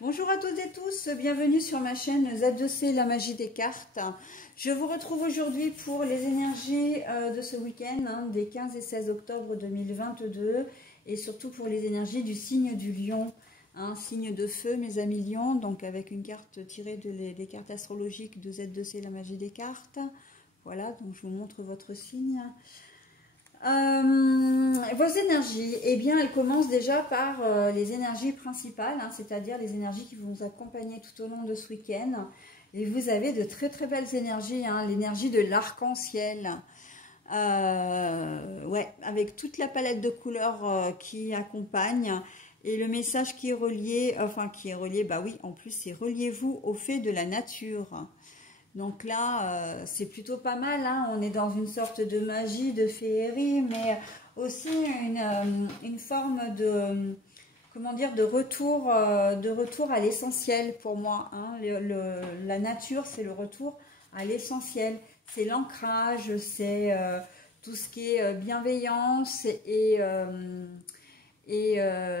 Bonjour à toutes et tous, bienvenue sur ma chaîne Z2C, la magie des cartes. Je vous retrouve aujourd'hui pour les énergies de ce week-end, des 15 et 16 octobre 2022, et surtout pour les énergies du signe du lion, signe de feu mes amis lions, donc avec une carte tirée des cartes astrologiques de Z2C, la magie des cartes. Voilà, donc je vous montre votre signe. Vos énergies, eh bien, elles commencent déjà par les énergies principales, c'est-à-dire les énergies qui vont vous accompagner tout au long de ce week-end. Et vous avez de très très belles énergies, l'énergie de l'arc-en-ciel, ouais, avec toute la palette de couleurs qui accompagne. Et le message qui est relié, bah oui, en plus c'est reliez-vous au fait de la nature. Donc là, c'est plutôt pas mal, on est dans une sorte de magie, de féerie, mais aussi une forme de, comment dire, de retour à l'essentiel pour moi. La nature, c'est le retour à l'essentiel. C'est l'ancrage, c'est tout ce qui est bienveillance et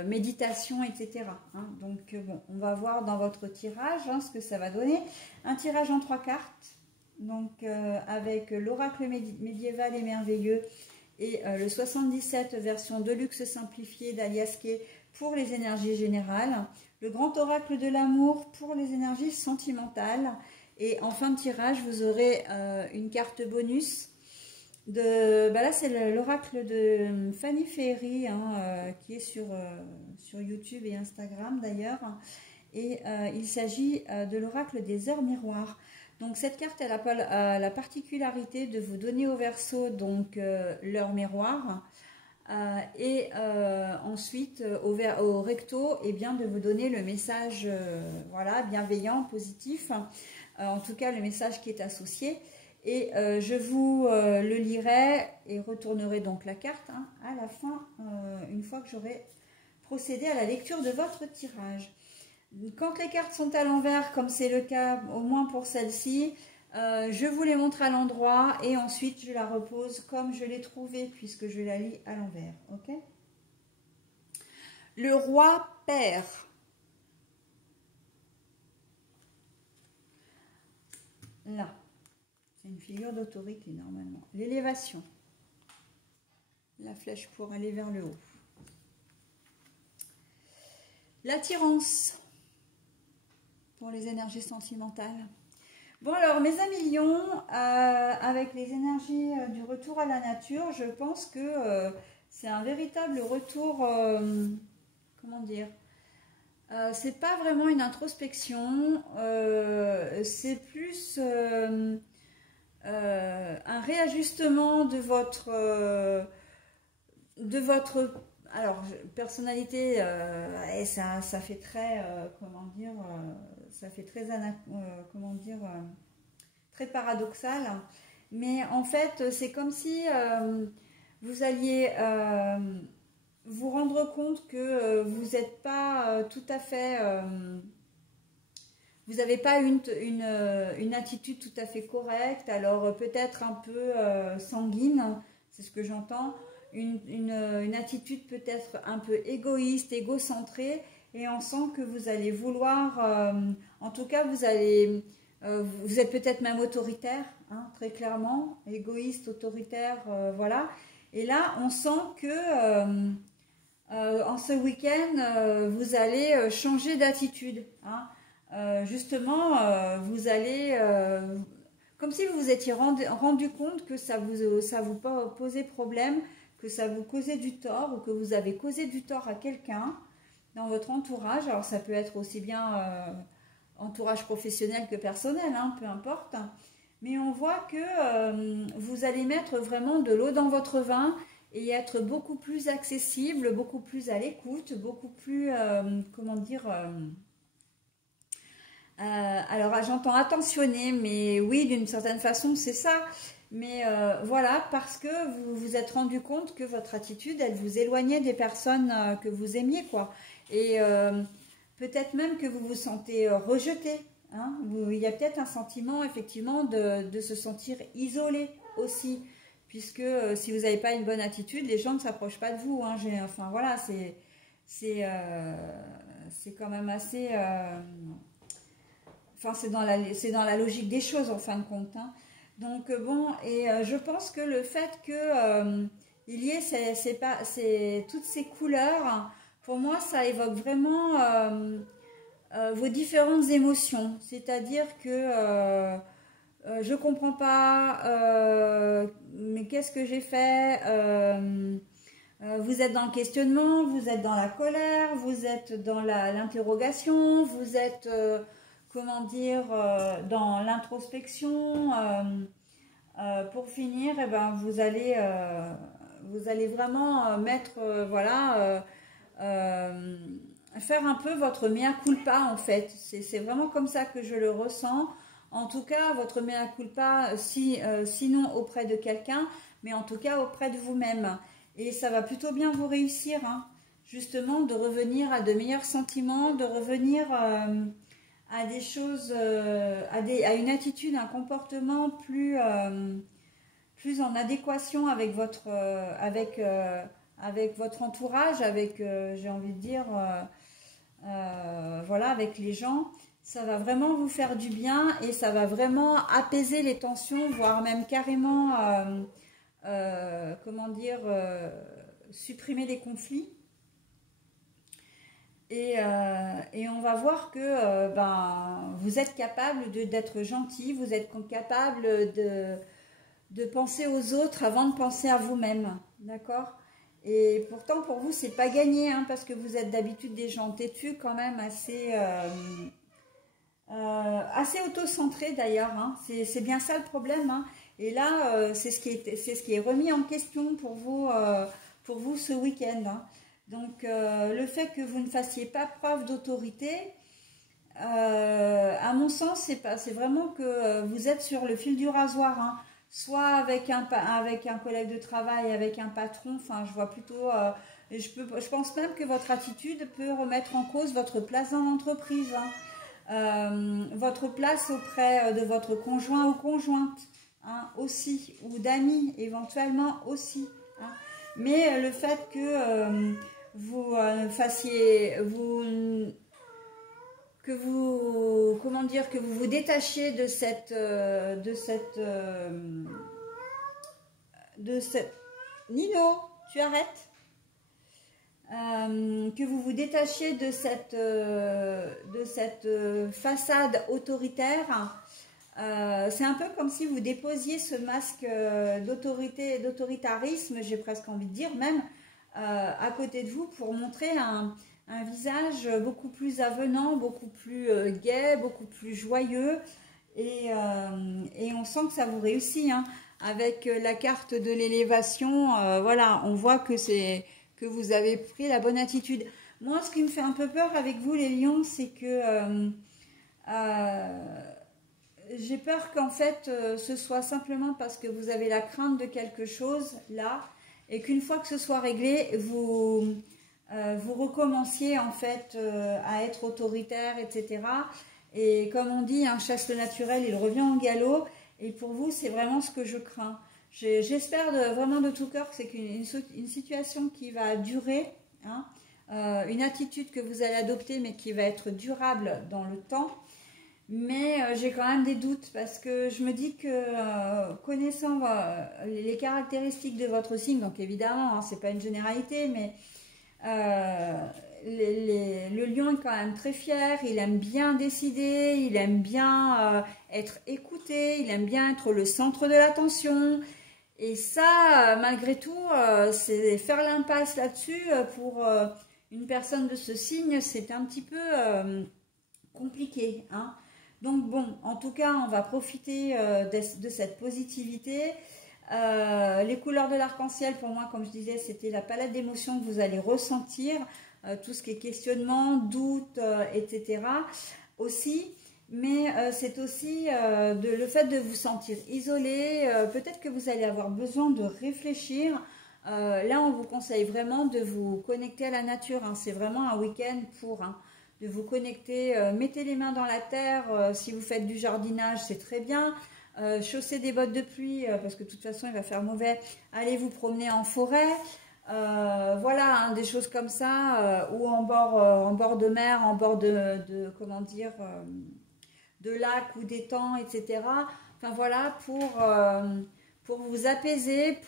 méditation, etc. Donc bon, on va voir dans votre tirage ce que ça va donner. Un tirage en 3 cartes, donc avec l'oracle médiéval et merveilleux et le 77 version Deluxe simplifiée d'Alias Kay pour les énergies générales, le grand oracle de l'amour pour les énergies sentimentales, et en fin de tirage vous aurez une carte bonus. Là c'est l'oracle de Fanny Ferry qui est sur YouTube et Instagram d'ailleurs, et il s'agit de l'oracle des heures miroirs. Donc cette carte elle a la particularité de vous donner au verso donc l'heure miroir, et ensuite au recto de vous donner le message voilà, bienveillant, positif, en tout cas le message qui est associé. Et je vous le lirai et retournerai donc la carte à la fin, une fois que j'aurai procédé à la lecture de votre tirage. Quand les cartes sont à l'envers, comme c'est le cas au moins pour celle-ci, je vous les montre à l'endroit et ensuite je la repose comme je l'ai trouvée, puisque je la lis à l'envers. Ok ? Le roi perd. Là. C'est une figure d'autorité normalement. L'élévation. La flèche pour aller vers le haut. L'attirance pour les énergies sentimentales. Bon alors mes amis lions, avec les énergies du retour à la nature, je pense que c'est un véritable retour, comment dire, c'est pas vraiment une introspection, c'est plus un réajustement de votre alors personnalité, et ça fait très comment dire, ça fait très comment dire, très paradoxal, mais en fait c'est comme si vous alliez vous rendre compte que vous n'êtes pas tout à fait vous n'avez pas une attitude tout à fait correcte, alors peut-être un peu sanguine, c'est ce que j'entends, une attitude peut-être un peu égoïste, égocentrée, et on sent que vous allez vouloir, en tout cas vous êtes peut-être même autoritaire, très clairement, égoïste, autoritaire, voilà. Et là on sent que en ce week-end, vous allez changer d'attitude, justement, vous allez, comme si vous vous étiez rendu compte que ça vous posait problème, que ça vous causait du tort, ou que vous avez causé du tort à quelqu'un dans votre entourage. Alors ça peut être aussi bien entourage professionnel que personnel, peu importe. Mais on voit que vous allez mettre vraiment de l'eau dans votre vin et être beaucoup plus accessible, beaucoup plus à l'écoute, beaucoup plus, comment dire... alors j'entends attentionné, mais oui, d'une certaine façon c'est ça, mais voilà, parce que vous vous êtes rendu compte que votre attitude elle vous éloignait des personnes que vous aimiez, quoi, et peut-être même que vous vous sentez rejeté, il y a peut-être un sentiment effectivement de se sentir isolé aussi, puisque si vous n'avez pas une bonne attitude, les gens ne s'approchent pas de vous, enfin voilà, c'est quand même assez... Enfin, c'est dans la logique des choses, en fin de compte. Hein. Donc, bon, et je pense que le fait que il y ait toutes ces couleurs, pour moi, ça évoque vraiment vos différentes émotions. C'est-à-dire que je comprends pas, mais qu'est-ce que j'ai fait vous êtes dans le questionnement, vous êtes dans la colère, vous êtes dans l'interrogation, vous êtes, comment dire, dans l'introspection. Pour finir, eh ben, vous allez vraiment mettre, voilà, faire un peu votre mea culpa en fait. C'est vraiment comme ça que je le ressens. En tout cas, votre mea culpa, sinon auprès de quelqu'un, mais en tout cas auprès de vous-même. Et ça va plutôt bien vous réussir, hein, justement, de revenir à de meilleurs sentiments, de revenir à des choses, à une attitude, un comportement plus en adéquation avec avec votre entourage, avec, j'ai envie de dire, voilà, avec les gens. Ça va vraiment vous faire du bien et ça va vraiment apaiser les tensions, voire même carrément, comment dire, supprimer les conflits. Et on va voir que ben, vous êtes capable d'être gentil, vous êtes capable de penser aux autres avant de penser à vous-même, d'accord? Et pourtant, pour vous, c'est pas gagné, hein, parce que vous êtes d'habitude des gens têtus, quand même assez auto-centrés d'ailleurs, hein. C'est bien ça le problème, hein. Et là, c'est ce qui est remis en question pour vous ce week-end, hein. Donc, le fait que vous ne fassiez pas preuve d'autorité, à mon sens, c'est vraiment que vous êtes sur le fil du rasoir, hein. Soit avec un collègue de travail, avec un patron, enfin, je vois plutôt... je pense même que votre attitude peut remettre en cause votre place dans l'entreprise, hein. Votre place auprès de votre conjoint ou conjointe, hein, aussi, ou d'amis éventuellement aussi, hein. Mais le fait que vous comment dire, que vous vous détachiez de cette Nino, tu arrêtes, que vous vous détachiez de cette façade autoritaire. C'est un peu comme si vous déposiez ce masque d'autorité, d'autoritarisme, j'ai presque envie de dire même, à côté de vous pour montrer un visage beaucoup plus avenant, beaucoup plus gai, beaucoup plus joyeux. Et on sent que ça vous réussit, hein. Avec la carte de l'élévation, voilà, on voit que vous avez pris la bonne attitude. Moi, ce qui me fait un peu peur avec vous, les lions, c'est que j'ai peur qu'en fait, ce soit simplement parce que vous avez la crainte de quelque chose, là, et qu'une fois que ce soit réglé, vous recommenciez en fait à être autoritaire, etc. Et comme on dit, hein, chasse le naturel, il revient au galop. Et pour vous, c'est vraiment ce que je crains. J'espère vraiment de tout cœur que c'est une situation qui va durer, hein, une attitude que vous allez adopter, mais qui va être durable dans le temps. Mais j'ai quand même des doutes parce que je me dis que connaissant les caractéristiques de votre signe, donc évidemment, hein, c'est pas une généralité, mais le lion est quand même très fier, il aime bien décider, il aime bien être écouté, il aime bien être le centre de l'attention. Et ça, malgré tout, c'est faire l'impasse là-dessus pour une personne de ce signe, c'est un petit peu compliqué, hein. Donc bon, en tout cas, on va profiter de cette positivité. Les couleurs de l'arc-en-ciel, pour moi, comme je disais, c'était la palette d'émotions que vous allez ressentir, tout ce qui est questionnement, doute, etc. aussi. Mais c'est aussi le fait de vous sentir isolé. Peut-être que vous allez avoir besoin de réfléchir. Là, on vous conseille vraiment de vous connecter à la nature, hein. C'est vraiment un week-end pour... hein, de vous connecter, mettez les mains dans la terre, si vous faites du jardinage, c'est très bien, chaussez des bottes de pluie, parce que de toute façon, il va faire mauvais, allez vous promener en forêt, Voilà, hein, des choses comme ça, ou en bord de mer, en bord comment dire, de lac ou d'étang, etc. Enfin voilà, pour vous apaiser,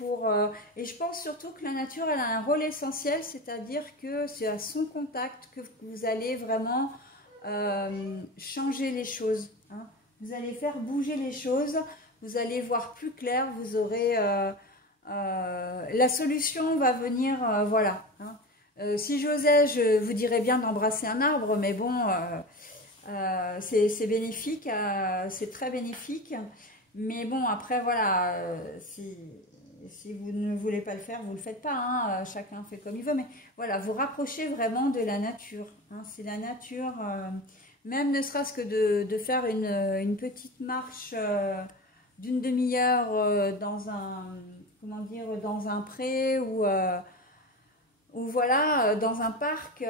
et je pense surtout que la nature, elle a un rôle essentiel, c'est-à-dire que c'est à son contact que vous allez vraiment changer les choses, hein. Vous allez faire bouger les choses, vous allez voir plus clair, vous aurez la solution va venir, voilà, hein. Si j'osais, je vous dirais bien d'embrasser un arbre, mais bon, c'est bénéfique, c'est très bénéfique. Mais bon, après, voilà, si vous ne voulez pas le faire, vous ne le faites pas, hein, chacun fait comme il veut. Mais voilà, vous rapprochez vraiment de la nature, hein. C'est la nature, même ne serait-ce que de faire une petite marche d'une demi-heure dans comment dire, dans un pré ou voilà, dans un parc,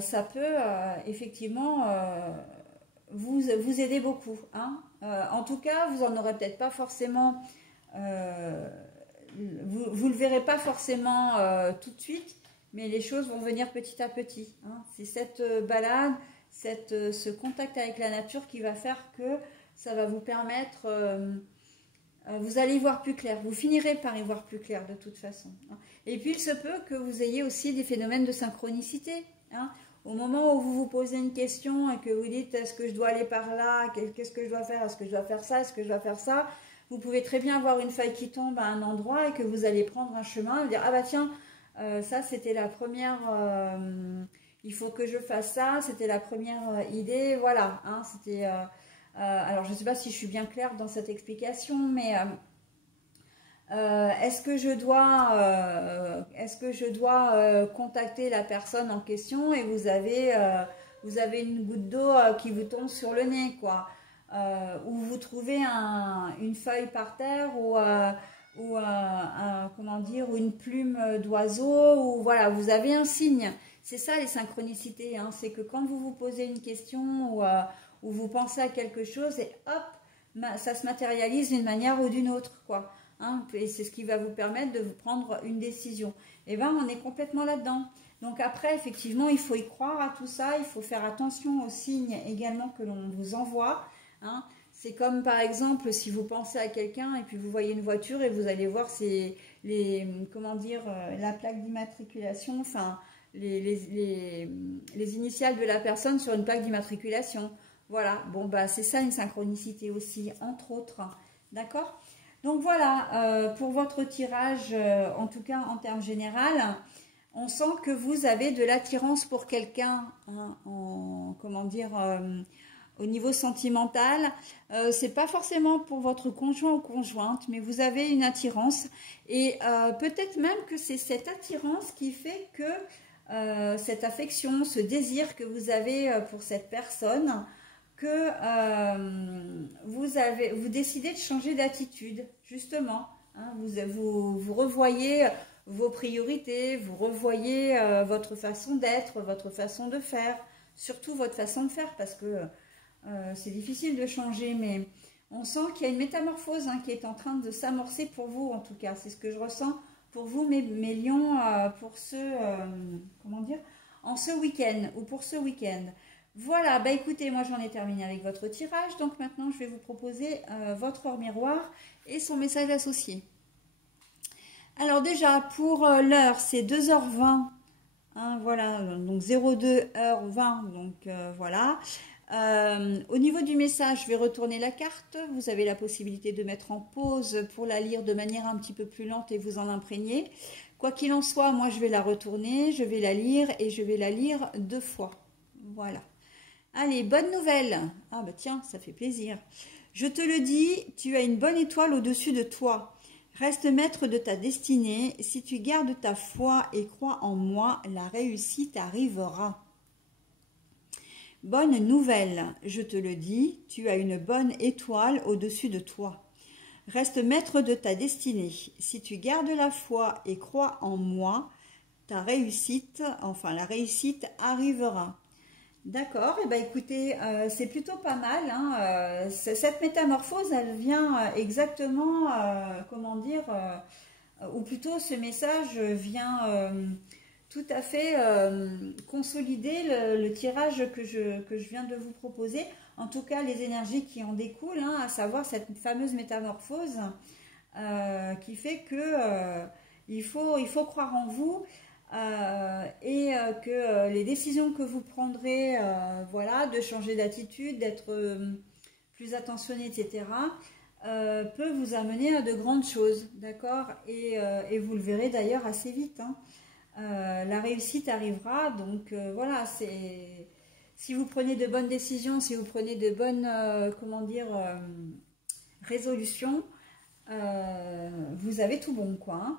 ça peut effectivement vous aider beaucoup, hein. En tout cas, vous en aurez peut-être pas forcément, vous le verrez pas forcément tout de suite, mais les choses vont venir petit à petit, hein. C'est cette balade, ce contact avec la nature qui va faire que ça va vous permettre, vous allez y voir plus clair, vous finirez par y voir plus clair de toute façon, hein. Et puis il se peut que vous ayez aussi des phénomènes de synchronicité, hein. Au moment où vous vous posez une question et que vous dites est-ce que je dois aller par là, qu'est-ce que je dois faire, est-ce que je dois faire ça, est-ce que je dois faire ça, vous pouvez très bien avoir une feuille qui tombe à un endroit et que vous allez prendre un chemin et dire ah bah tiens, ça c'était la première, il faut que je fasse ça, c'était la première idée, voilà, hein, c'était, alors je ne sais pas si je suis bien claire dans cette explication, mais est-ce que je dois contacter la personne en question et vous avez une goutte d'eau qui vous tombe sur le nez, quoi, ou vous trouvez une feuille par terre ou comment dire, ou une plume d'oiseau, ou voilà, vous avez un signe. C'est ça les synchronicités, hein, c'est que quand vous vous posez une question ou vous pensez à quelque chose et hop, ça se matérialise d'une manière ou d'une autre, quoi. Hein, et c'est ce qui va vous permettre de vous prendre une décision. Et bien, on est complètement là-dedans. Donc après, effectivement, il faut y croire à tout ça. Il faut faire attention aux signes également que l'on vous envoie, hein. C'est comme par exemple, si vous pensez à quelqu'un et puis vous voyez une voiture et vous allez voir comment dire, la plaque d'immatriculation, enfin, les initiales de la personne sur une plaque d'immatriculation. Voilà, bon, bah c'est ça une synchronicité aussi, entre autres. D'accord ? Donc voilà, pour votre tirage, en tout cas en termes général, on sent que vous avez de l'attirance pour quelqu'un, hein, comment dire, au niveau sentimental. C'est pas forcément pour votre conjoint ou conjointe, mais vous avez une attirance. Et peut-être même que c'est cette attirance qui fait que cette affection, ce désir que vous avez pour cette personne, que vous décidez de changer d'attitude, justement, hein, vous revoyez vos priorités, vous revoyez votre façon d'être, votre façon de faire, surtout votre façon de faire, parce que c'est difficile de changer, mais on sent qu'il y a une métamorphose, hein, qui est en train de s'amorcer pour vous, en tout cas, c'est ce que je ressens pour vous, mes lions, pour comment dire, en ce week-end, ou pour ce week-end. Voilà, bah écoutez, moi j'en ai terminé avec votre tirage, donc maintenant je vais vous proposer votre or miroir et son message associé. Alors déjà, pour l'heure, c'est 2h20, hein, voilà, donc 02h20, donc voilà. Au niveau du message, je vais retourner la carte, vous avez la possibilité de mettre en pause pour la lire de manière un petit peu plus lente et vous en imprégner. Quoi qu'il en soit, moi je vais la retourner, je vais la lire et je vais la lire 2 fois, voilà. Allez, bonne nouvelle. Ah bah tiens, ça fait plaisir. Je te le dis, tu as une bonne étoile au-dessus de toi. Reste maître de ta destinée. Si tu gardes ta foi et crois en moi, la réussite arrivera. Bonne nouvelle. Je te le dis, tu as une bonne étoile au-dessus de toi. Reste maître de ta destinée. Si tu gardes la foi et crois en moi, ta réussite, enfin la réussite arrivera. D'accord, et ben écoutez, c'est plutôt pas mal, hein, cette métamorphose, elle vient exactement, comment dire, ou plutôt ce message vient tout à fait consolider le tirage que je viens de vous proposer. En tout cas, les énergies qui en découlent, hein, à savoir cette fameuse métamorphose qui fait que il faut croire en vous et que les décisions que vous prendrez, voilà, de changer d'attitude, d'être plus attentionné, etc., peut vous amener à de grandes choses, d'accord, et vous le verrez d'ailleurs assez vite, hein. La réussite arrivera, donc voilà, c'est si vous prenez de bonnes décisions, si vous prenez de bonnes, comment dire, résolutions, vous avez tout bon, quoi, hein.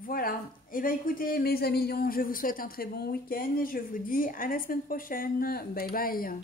Voilà. Et bien écoutez, mes amis lions, je vous souhaite un très bon week-end et je vous dis à la semaine prochaine. Bye bye.